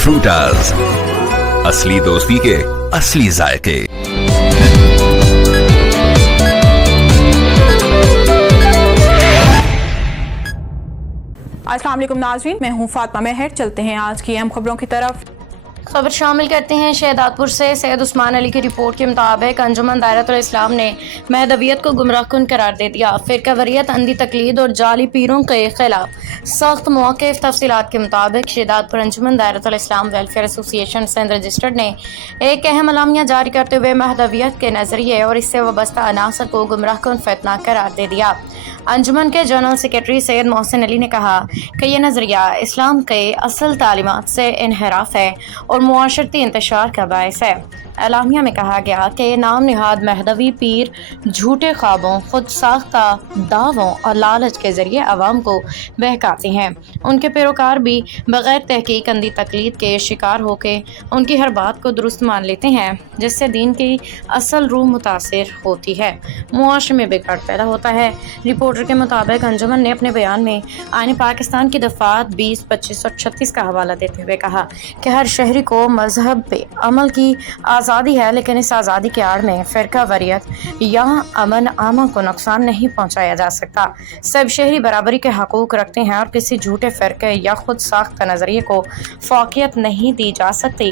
फ्रूटास, असली दोस्ती के असली जायके। अस्सलाम वालेकुम नाज़रीन, मैं हूँ फातिमा मेहर। चलते हैं आज की अहम खबरों की तरफ। खबर शामिल करते हैं शहदादपुर से। सैयद उस्मान अली की रिपोर्ट के मुताबिक अंजुमन दायरतुल इस्लाम ने महदवियत को गुमराहकुन करार दे दिया। फिरकावरियत, अंधी तकलीद और जाली पीरों के खिलाफ सख्त मौक़िफ़। तफसीलात के मुताबिक शहदादपुर अंजुमन दायरतुल इस्लाम वेलफेयर एसोसिएशन सिंध रजिस्टर्ड ने एक अहम अलामिया जारी करते हुए महदवियत के नज़रिए और इससे वाबस्ता अनासर को गुमराहकुन फितना करार दे दिया। अंजुमन के जनरल सेक्रेटरी सैयद मोहसिन अली ने कहा कि यह नज़रिया इस्लाम के असल तालीमात से इनहराफ है और मुआशरती इंतशार का बायस है। एलामिया में कहा गया कि नाम निहाद महदवी पीर झूठे ख्वाबों, खुद साख्ता दावों और लालच के ज़रिए अवाम को बहकाते हैं। उनके पैरोकार भी बग़ैर तहकीक अंधी तकलीद के शिकार होकर उनकी हर बात को दुरुस्त मान लेते हैं, जिससे दीन की असल रूह मुतासिर होती है, मुआशरे में बिगाड़ पैदा होता है। रिपोर्टर के मुताबिक अंजुमन ने अपने बयान में आईन पाकिस्तान की दफ़ात 20, 25 और 36 का हवाला देते हुए कहा कि हर शहरी को मजहब पे अमल की आज़ादी है, लेकिन इस आज़ादी के आड़ में फ़िरका वरीयत या अमन आमा को नुकसान नहीं पहुँचाया जा सकता। सब शहरी बराबरी के हकूक़ रखते हैं और किसी झूठे फ़िरके या खुद साख्त नज़रिए को फ़ौक़ियत नहीं दी जा सकती।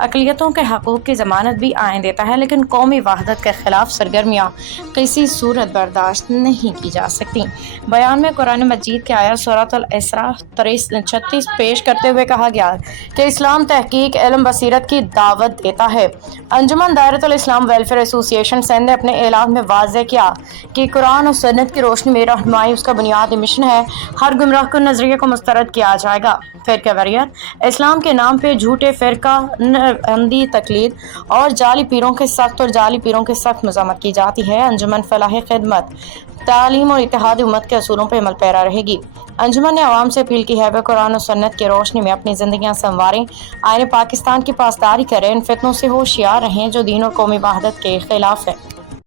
अक़लियतों के हकूक़ की ज़मानत भी आईन देता है, लेकिन कौमी वहदत के ख़िलाफ़ सरगर्मियाँ किसी सूरत बर्दाश्त नहीं की जा सकती। बयान में कुरान मजीद के आयत सूरतुल इसरा 36 पेश करते हुए कहा गया कि इस्लाम तहकीक, इल्म, बसीरत की दावत देता है। अंजुमन दायरतुल इस्लाम वेलफेयर एसोसिएशन सिंध ने अपने ऐलान में वाज़ेह किया कि कुरान और सुन्नत की रोशनी में रहनुमाई उसका बुनियादी मिशन है। हर गुमराहकुन नज़रिए को मुस्तरद किया जाएगा। फ़िरका वरीयत इस्लाम के नाम पे झूठे फ़िरका, अंधी तकलीद और जाली पीरों के सख्त मज़म्मत की जाती है। अंजुमन फलाह खिदमत, तालीम और इत्तेहाद उम्मत के असूलों पर अमल पैरा रहेगी। अंजुमन ने आवाम से अपील की है वह कुरान और सुन्नत की रोशनी में अपनी ज़िंदगियाँ संवारें, आईन पाकिस्तान की पासदारी करें, इन फितनों से होशियार रहें जो दीन और कौमी वहदत के खिलाफ है।